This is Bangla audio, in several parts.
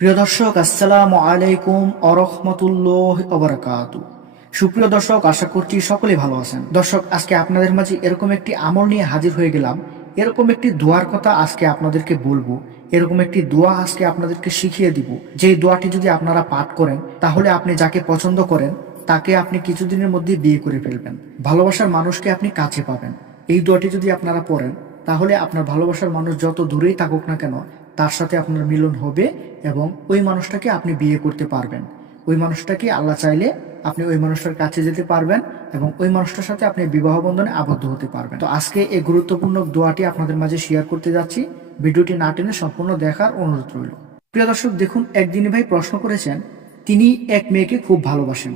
প্রিয় দর্শক, আসসালামু আলাইকুম আরহামাতুল্লাহি ওয়া বারাকাতুহু। সুপ্রিয় দর্শক, আশা করছি সকলে ভালো আছেন। দর্শক, আজকে আপনাদের মাঝে এরকম একটি আমল নিয়ে হাজির হয়ে গেলাম। এরকম একটি দোয়ার কথা আজকে আপনাদেরকে বলবো। এরকম একটি দোয়া আজকে আপনাদেরকে শিখিয়ে দিব, যে দোয়াটি যদি আপনারা পাঠ করেন তাহলে আপনি যাকে পছন্দ করেন তাকে আপনি কিছুদিনের মধ্যে বিয়ে করে ফেলবেন। ভালোবাসার মানুষকে আপনি কাছে পাবেন। এই দোয়াটি যদি আপনারা পড়েন তাহলে আপনার ভালোবাসার মানুষ যত দূরেই থাকুক না কেন তার সাথে আপনার মিলন হবে এবং ওই মানুষটাকে আপনি বিয়ে করতে পারবেন। ওই মানুষটাকে আল্লাহ চাইলে আপনি ওই মানুষটার কাছে যেতে পারবেন এবং ওই মানুষটার সাথে আপনি বিবাহ বন্ধনে আবদ্ধ হতে পারবেন। তো আজকে এই গুরুত্বপূর্ণ দোয়াটি আপনাদের মাঝে শেয়ার করতে যাচ্ছি। ভিডিওটি না টেনে সম্পূর্ণ দেখার অনুরোধ রইল। প্রিয় দর্শক, দেখুন, একদিনই ভাই প্রশ্ন করেছেন তিনি এক মেয়েকে খুব ভালোবাসেন।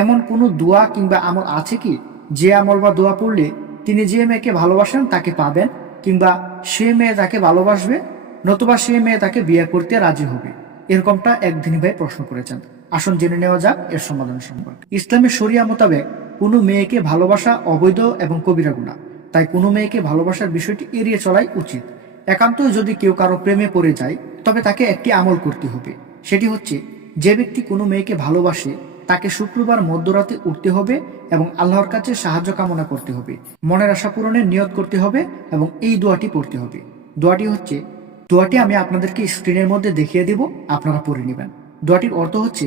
এমন কোনো দোয়া কিংবা আমল আছে কি যে আমল বা দোয়া পড়লে তিনি যে মেয়েকে ভালোবাসেন তাকে পাবেন, কিংবা সে মেয়ে তাকে ভালোবাসবে, নতুবা সে মেয়ে তাকে বিয়ে করতে রাজি হবে? এরকমটা একদিনই ভাই প্রশ্ন করেছেন। আসুন জেনে নেওয়া যাক এর সমাধান সম্পর্কে। ইসলামের শরিয়া মোতাবেক কোনো মেয়েকে ভালোবাসা অবৈধ এবং কবিরা গুনাহ। তাই কোনো মেয়েকে ভালোবাসার বিষয়টি এড়িয়ে চলাই উচিত। একান্তই যদি কেউ কারো প্রেমে পড়ে যায় তবে তাকে একটি আমল করতে হবে। সেটি হচ্ছে, যে ব্যক্তি কোনো মেয়েকে ভালোবাসে তাকে শুক্রবার মধ্যরাতে উঠতে হবে এবং আল্লাহর কাছে সাহায্য কামনা করতে হবে, মনের আশা পূরণের নিয়ত করতে হবে এবং এই দোয়াটি পড়তে হবে। দোয়াটি আমি আপনাদেরকে স্ক্রিনের মধ্যে দেখিয়ে দেব, আপনারা পড়ে নেবেন। দোয়াটির অর্থ হচ্ছে,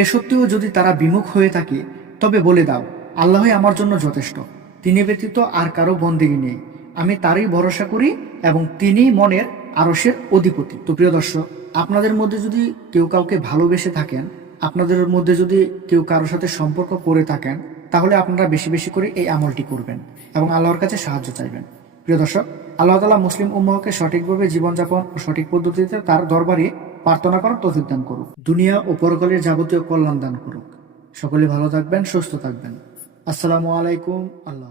এ সত্ত্বেও যদি তারা বিমুখ হয়ে থাকে তবে বলে দাও, আল্লাহই আমার জন্য যথেষ্ট, তিনি ব্যতীত আর কারো বন্দেগী নেই, আমি তারই ভরসা করি এবং তিনিই মনের আরশের অধিপতি। তো প্রিয় দর্শক, আপনাদের মধ্যে যদি কেউ কাউকে ভালোবেসে থাকেন, আপনাদের মধ্যে যদি কেউ কারোর সাথে সম্পর্ক করে থাকেন, তাহলে আপনারা বেশি বেশি করে এই আমলটি করবেন এবং আল্লাহর কাছে সাহায্য চাইবেন। প্রিয় দর্শক, আল্লাহ তাআলা মুসলিম উম্মাহকে সঠিকভাবে জীবনযাপন ও সঠিক পদ্ধতিতে তার দরবারে প্রার্থনা করার তৌফিক দান করুক। দুনিয়া ও পরকালের যাবতীয় কল্যাণ দান করুক। সকলে ভালো থাকবেন, সুস্থ থাকবেন। আসসালামু আলাইকুম। আল্লাহ।